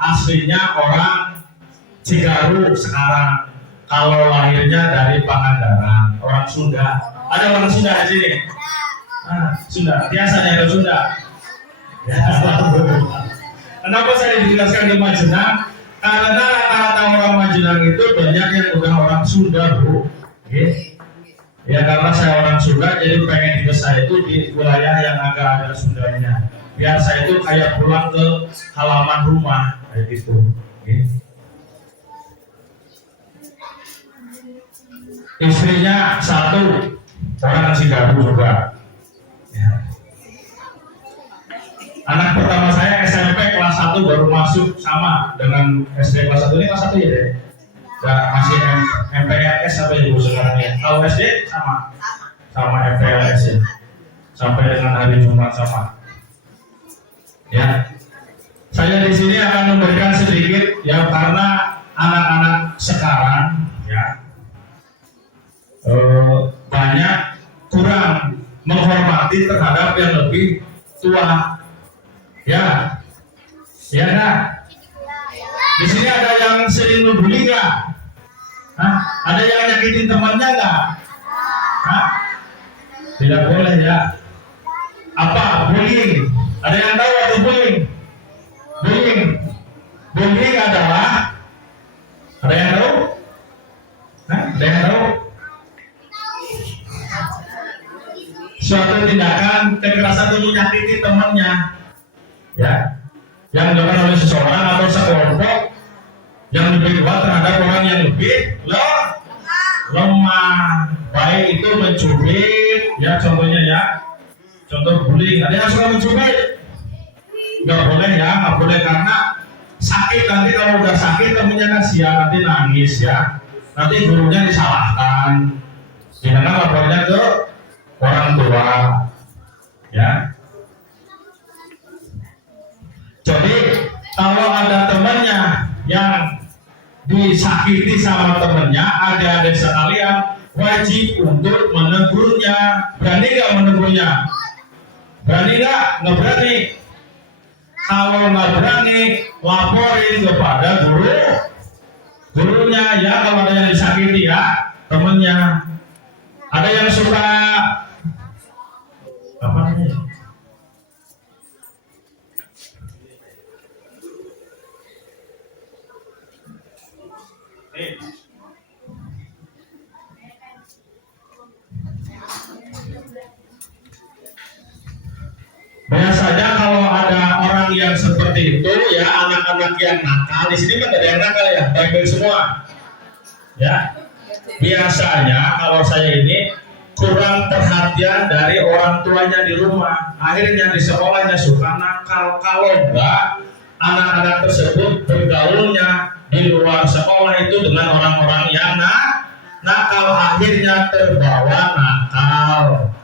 aslinya orang Cigaru sekarang. Kalau lahirnya dari Pangandaran, orang Sunda. Ada orang Sunda di sini? Sunda. Biasanya ada Sunda. Ya, kenapa saya dijelaskan di Majenang? Karena rata-rata orang Majenang itu banyak yang udah orang Sunda, Bu. Okay. Ya karena saya orang Sunda, jadi pengen hidup saya itu di wilayah yang agak ada Sundanya. Biar saya itu kayak pulang ke halaman rumah, kayak gitu. Okay. Istrinya satu, orang Cigaru juga. Ya. Anak pertama saya SMP kelas 1 baru masuk sama dengan SD kelas 1 ini kelas 1 ya deh. Masih MPLS apa ya Bu sekarang ya. Kalau SD sama MPLS ya. Sampai dengan hari Jumat sama. Ya. Saya di sini akan memberikan sedikit ya karena anak-anak sekarang ya banyak kurang menghormati terhadap yang lebih tua. Ya, ya enggak? Di sini ada yang sering membuli nggak? Ada yang nyakitin temannya nggak? Tidak boleh ya. Apa? Bullying. Ada yang tahu apa bullying? Bullying adalah, ada yang tahu? Ada yang tahu? Suatu tindakan kekerasan itu menyakiti temannya. Ya, yang dilakukan oleh seseorang atau sekelompok yang lebih kuat terhadap orang yang lebih lemah. Baik itu mencubit, ya contohnya ya, contoh bullying. Ada yang suka mencubit, nggak boleh ya, nggak boleh karena sakit nanti. Kalau udah sakit temennya kasihan, nanti nangis ya, nanti gurunya disalahkan. Jangan lapornya ke orang tua, ya. Jadi kalau ada temannya yang disakiti sama temannya, adik-adik sekalian wajib untuk menegurnya. Berani nggak menegurnya? Berani nggak? Nggak berani. Kalau nggak berani, laporin kepada gurunya ya. Kalau ada yang disakiti ya temannya. Ada yang suka apa namanya? Biasanya kalau ada orang yang seperti itu ya, anak-anak yang nakal, di sini kan ada yang nakal ya, baik-baik semua. Ya, biasanya kalau saya ini kurang perhatian dari orang tuanya di rumah, akhirnya di sekolahnya suka nakal. Kalau enggak, anak-anak tersebut bergaulnya di luar sekolah itu dengan orang-orang yang nakal, akhirnya terbawa nakal.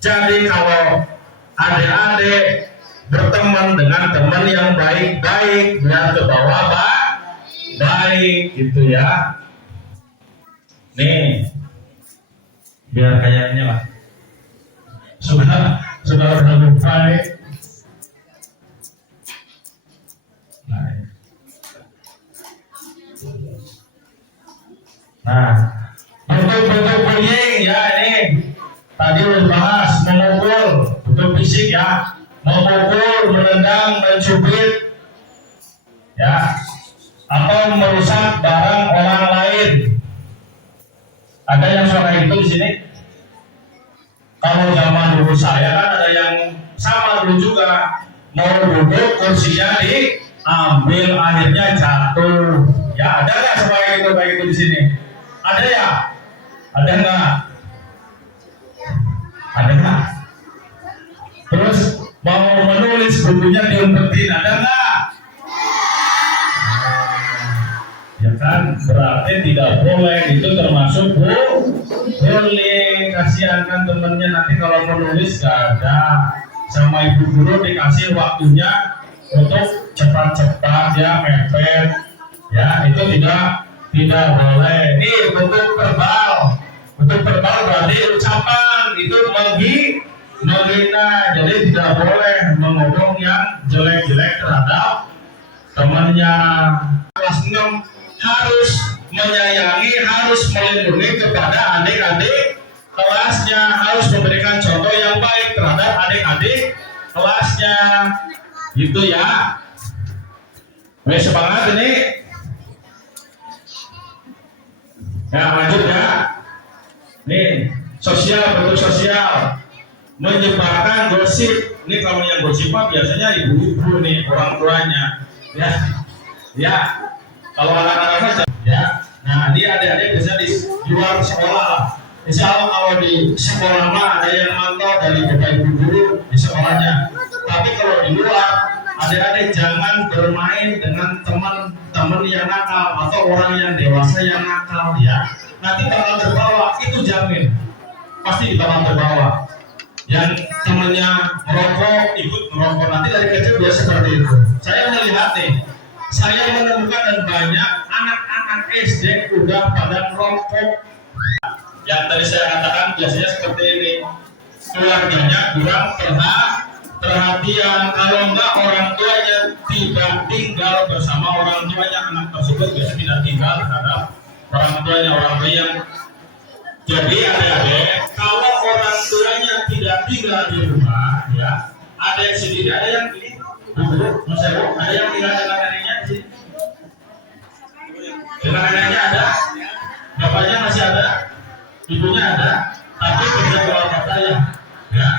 Jadi kalau adik-adik berteman dengan teman yang baik-baik, biar terbawa baik gitu ya. Nih, biar kayaknya lah sudah lebih baik. Nah, bentuk-bentuk bullying ya ini tadi udah bahas, memukul, bentuk fisik ya, memukul, menendang, mencubit, ya, atau merusak barang orang lain. Ada yang suara itu di sini? Kalau zaman dulu saya kan ada yang sama dulu juga, mau duduk kursinya diambil, akhirnya jatuh. Ya ada nggak supaya itu kayak itu di sini? Ada ya? Ada nggak? Ada nggak? Terus mau menulis bukunya diumpetin, ada nggak? Ya kan, berarti tidak boleh, itu termasuk bullying. Kasihan kan temennya nanti kalau menulis nggak ada, sama ibu guru dikasih waktunya untuk cepat-cepat ya, mepet ya, itu tidak boleh. Ini bentuk verbal berarti ucapan itu menghina, jadi tidak boleh mengomong yang jelek-jelek terhadap temannya kelas 6 harus menyayangi, harus melindungi kepada adik-adik kelasnya, harus memberikan contoh yang baik terhadap adik-adik kelasnya, gitu ya. Oke, semangat ini. Ya, lanjut ya. Nih, sosial, bentuk sosial, menyebarkan gosip. Ini kalau yang gosip biasanya ibu-ibu nih, orang tuanya. Ya. Kalau anak-anaknya ya. Nah, dia adik-adik bisa di luar sekolah. Insya Allah kalau di sekolah mah ada yang mantau dari bapak ibu guru di sekolahnya. Tapi kalau di luar, adik-adik jangan bermain dengan teman-teman yang nakal atau orang yang dewasa yang nakal ya. Nanti bakal terbawa, itu jamin. Pasti bakal terbawa. Yang temannya merokok, ikut merokok, nanti dari kecil dia seperti itu. Saya melihat nih, saya menemukan dan banyak anak-anak SD udah pada merokok. Yang tadi saya katakan biasanya seperti ini, keluarganya kurang perhatian, kalau enggak orang tuanya tidak tinggal bersama orang tuanya, anak tersebut biasanya tidak tinggal terhadap orang tuanya, orang tua yang. Jadi adik-adik, kalau orang tuanya tidak tinggal di rumah, ya, ada yang sendiri, ada yang ini, ada yang tinggal dengan neneknya di sini. Dengan neneknya ada, bapaknya masih ada, ibunya ada, tapi kerja keluar kota ya.